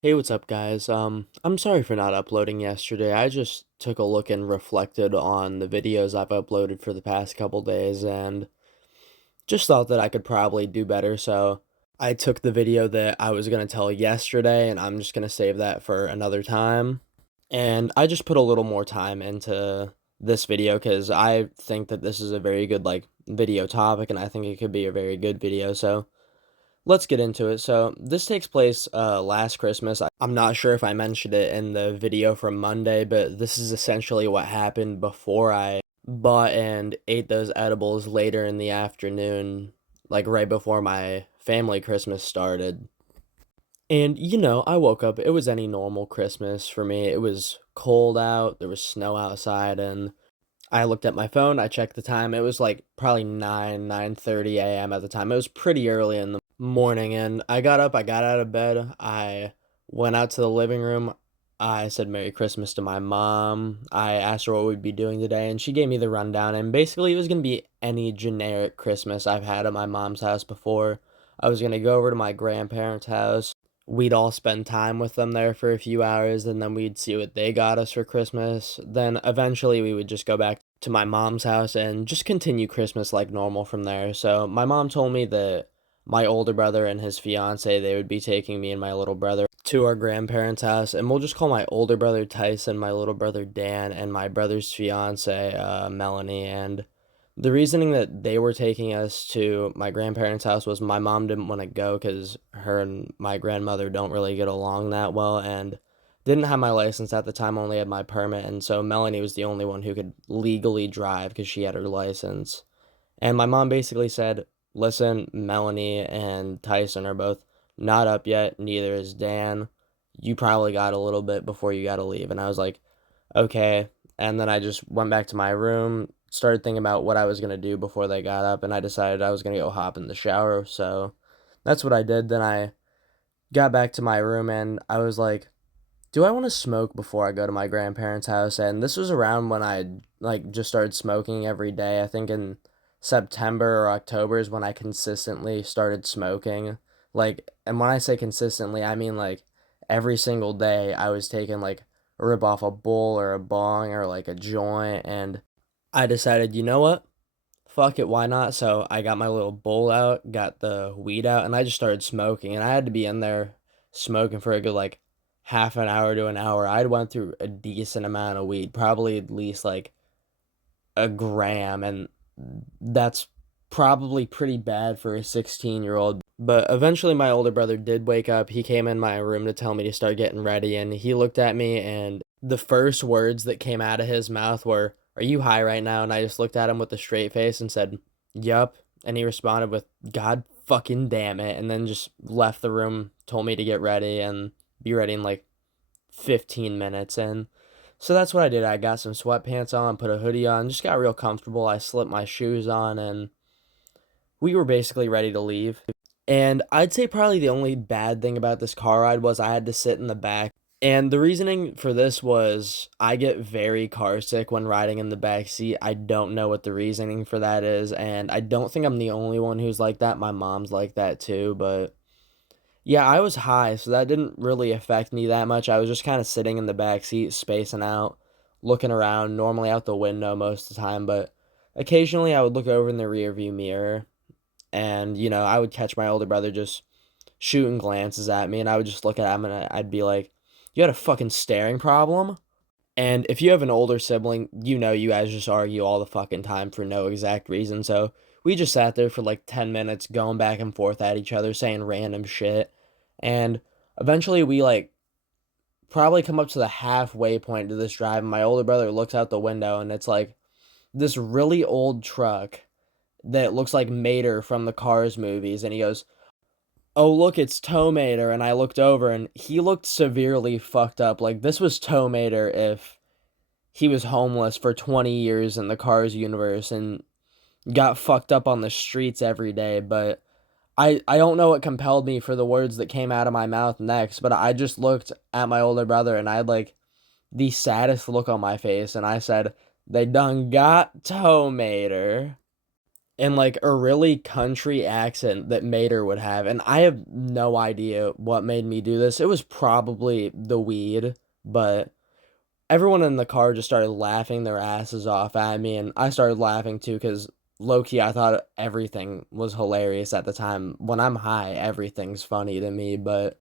Hey, what's up, guys? I'm sorry for not uploading yesterday. I just took a look and reflected on the videos I've uploaded for the past couple days and just thought that I could probably do better. So I took the video that I was going to tell yesterday and I'm just going to save that for another time. And I just put a little more time into this video because I think that this is a very good, video topic and I think it could be a very good video. So let's get into it. So this takes place last Christmas. I'm not sure if I mentioned it in the video from Monday, but this is essentially what happened before I bought and ate those edibles later in the afternoon, like right before my family Christmas started. And I woke up, it was any normal Christmas for me. It was cold out, there was snow outside, and I looked at my phone, I checked the time. It was like probably 9:30 a.m. at the time. It was pretty early in the morning and I got up, I got out of bed, I went out to the living room. I said Merry Christmas to my mom. I asked her what we'd be doing today and she gave me the rundown and basically it was going to be any generic Christmas I've had at my mom's house before. I was going to go over to my grandparents' house. We'd all spend time with them there for a few hours and then we'd see what they got us for Christmas. Then eventually we would just go back to my mom's house and just continue Christmas like normal from there. So my mom told me that my older brother and his fiance, they would be taking me and my little brother to our grandparents' house, and we'll just call my older brother Tyson, my little brother Dan, and my brother's fiance Melanie. And the reasoning that they were taking us to my grandparents' house was my mom didn't want to go because her and my grandmother don't really get along that well, and didn't have my license at the time, only had my permit, and so Melanie was the only one who could legally drive because she had her license. And my mom basically said, listen, Melanie and Tyson are both not up yet, neither is Dan. You probably got a little bit before you got to leave. And I was like, okay. And then I just went back to my room, started thinking about what I was going to do before they got up, and I decided I was going to go hop in the shower. So that's what I did. Then I got back to my room and I was like, do I want to smoke before I go to my grandparents' house? And this was around when I just started smoking every day. I think in September or October is when I consistently started smoking. And when I say consistently, I mean like every single day I was taking like a rip off a bowl or a bong or like a joint. And I decided, you know what? Fuck it, why not? So I got my little bowl out, got the weed out, and I just started smoking. And I had to be in there smoking for a good like half an hour to an hour. I'd went through a decent amount of weed, probably at least like a gram, and that's probably pretty bad for a 16-year-old. But eventually my older brother did wake up. He came in my room to tell me to start getting ready, and he looked at me, and the first words that came out of his mouth were, "Are you high right now?" And I just looked at him with a straight face and said, "Yup." And he responded with, "God fucking damn it," and then just left the room, told me to get ready and be ready in like 15 minutes. And so that's what I did. I got some sweatpants on, put a hoodie on, just got real comfortable. I slipped my shoes on, and we were basically ready to leave. And I'd say probably the only bad thing about this car ride was I had to sit in the back. And the reasoning for this was I get very car sick when riding in the back seat. I don't know what the reasoning for that is, and I don't think I'm the only one who's like that. My mom's like that too, but yeah, I was high, so that didn't really affect me that much. I was just kind of sitting in the back seat, spacing out, looking around, normally out the window most of the time, but occasionally I would look over in the rearview mirror and, I would catch my older brother just shooting glances at me and I would just look at him and I'd be like, "You had a fucking staring problem?" And if you have an older sibling, you guys just argue all the fucking time for no exact reason. So we just sat there for like 10 minutes going back and forth at each other saying random shit. And eventually we probably come up to the halfway point to this drive. And my older brother looks out the window and it's like this really old truck that looks like Mater from the Cars movies. And he goes, "Oh, look, it's Tow Mater." And I looked over and he looked severely fucked up. Like this was Tow Mater if he was homeless for 20 years in the Cars universe and got fucked up on the streets every day. But I don't know what compelled me for the words that came out of my mouth next, but I just looked at my older brother and I had like the saddest look on my face and I said, "They done got Tow Mater." in like a really country accent that Mater would have. And I have no idea what made me do this. It was probably the weed, but everyone in the car just started laughing their asses off at me, and I started laughing too because low key I thought everything was hilarious at the time. When I'm high, everything's funny to me, but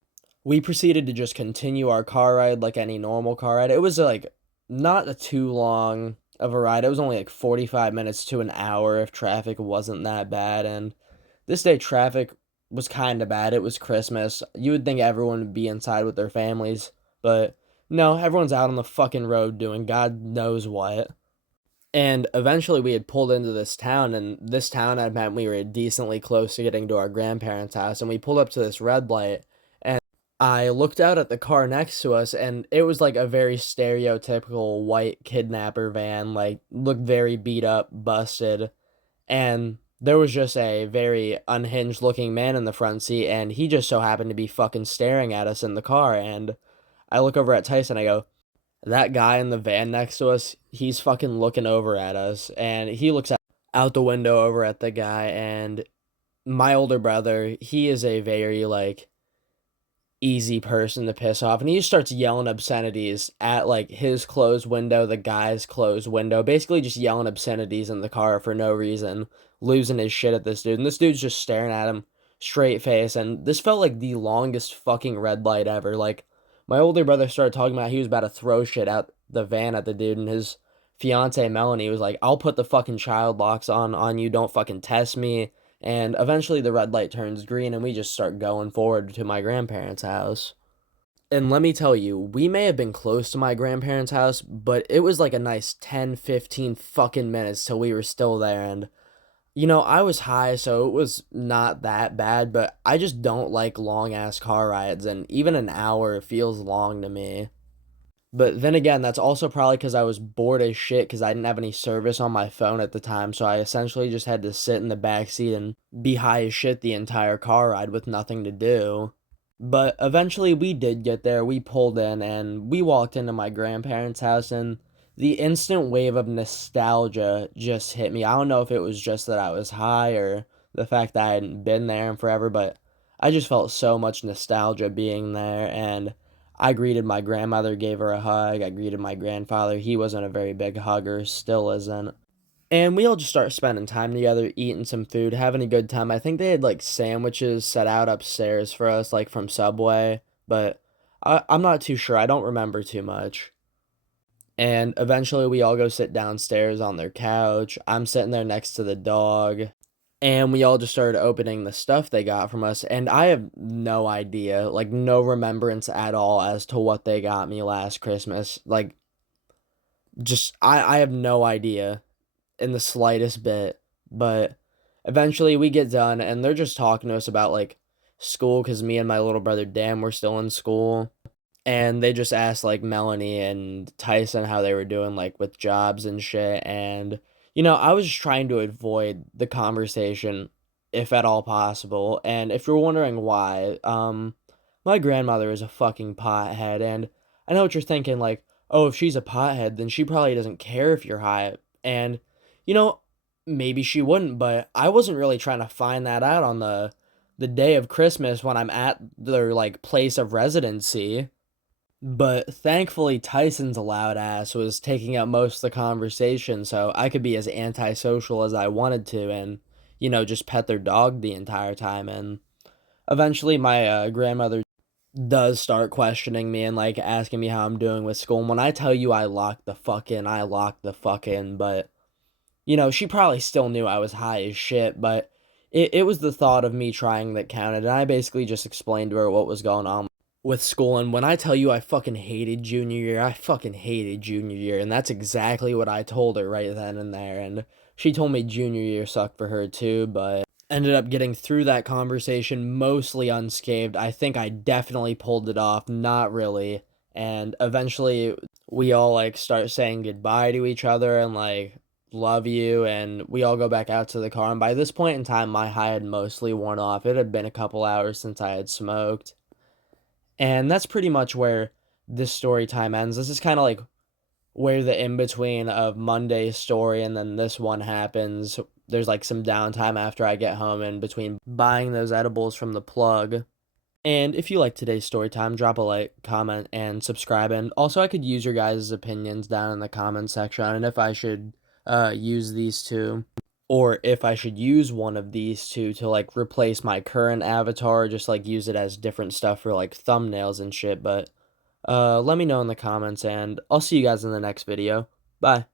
we proceeded to just continue our car ride like any normal car ride. It was like not a too long of a ride. It was only like 45 minutes to an hour if traffic wasn't that bad. And this day, traffic was kind of bad. It was Christmas. You would think everyone would be inside with their families, but no, everyone's out on the fucking road doing God knows what. And eventually we had pulled into this town, and this town had meant we were decently close to getting to our grandparents' house. And we pulled up to this red light, and I looked out at the car next to us, and it was like a very stereotypical white kidnapper van, like looked very beat up, busted. And there was just a very unhinged looking man in the front seat, and he just so happened to be fucking staring at us in the car. And I look over at Tyson, I go, that guy in the van next to us, he's fucking looking over at us, and he looks out the window over at the guy. And my older brother, he is a very like easy person to piss off, and he just starts yelling obscenities at like his closed window, the guy's closed window, basically just yelling obscenities in the car for no reason, losing his shit at this dude. And this dude's just staring at him straight face, and this felt like the longest fucking red light ever. Like, my older brother started talking about he was about to throw shit out the van at the dude, and his fiance Melanie was like, I'll put the fucking child locks on you, don't fucking test me. And eventually the red light turns green, and we just start going forward to my grandparents' house. And let me tell you, we may have been close to my grandparents' house, but it was like a nice 10, 15 fucking minutes till we were still there. And, I was high, so it was not that bad, but I just don't like long ass car rides, and even an hour feels long to me. But then again, that's also probably because I was bored as shit because I didn't have any service on my phone at the time. So I essentially just had to sit in the back seat and be high as shit the entire car ride with nothing to do. But eventually we did get there. We pulled in and we walked into my grandparents' house, and the instant wave of nostalgia just hit me. I don't know if it was just that I was high or the fact that I hadn't been there in forever, but I just felt so much nostalgia being there. And I greeted my grandmother, gave her a hug. I greeted my grandfather. He wasn't a very big hugger, still isn't. And we all just started spending time together, eating some food, having a good time. I think they had like sandwiches set out upstairs for us, like from Subway, but I'm not too sure. I don't remember too much. And eventually we all go sit downstairs on their couch. I'm sitting there next to the dog. And we all just started opening the stuff they got from us. And I have no idea, like, no remembrance at all as to what they got me last Christmas. Like, just, I have no idea in the slightest bit. But eventually we get done, and they're just talking to us about, like, school, because me and my little brother Dan were still in school. And they just asked like Melanie and Tyson how they were doing like with jobs and shit. And I was just trying to avoid the conversation if at all possible. And if you're wondering why, my grandmother is a fucking pothead, and I know what you're thinking, like, oh, if she's a pothead, then she probably doesn't care if you're high. And you know, maybe she wouldn't, but I wasn't really trying to find that out on the day of Christmas when I'm at their like place of residency. But thankfully, Tyson's loud ass was taking up most of the conversation, so I could be as antisocial as I wanted to and, just pet their dog the entire time. And eventually, my grandmother does start questioning me and, like, asking me how I'm doing with school. And when I tell you I locked the fuck in, I locked the fuck in. But, she probably still knew I was high as shit, but it was the thought of me trying that counted. And I basically just explained to her what was going on with school. And when I tell you I fucking hated junior year, I fucking hated junior year. And that's exactly what I told her right then and there. And she told me junior year sucked for her too, but ended up getting through that conversation mostly unscathed. I think I definitely pulled it off, not really. And eventually we all like start saying goodbye to each other and like love you, and we all go back out to the car. And by this point in time my high had mostly worn off. It had been a couple hours since I had smoked. And that's pretty much where this story time ends. This is kind of like where the in between of Monday's story and then this one happens. There's like some downtime after I get home in between buying those edibles from the plug. And if you like today's story time, drop a like, comment, and subscribe. And also, I could use your guys' opinions down in the comment section, and if I should use these two, or if I should use one of these two to like replace my current avatar, just like use it as different stuff for like thumbnails and shit. But let me know in the comments, and I'll see you guys in the next video. Bye.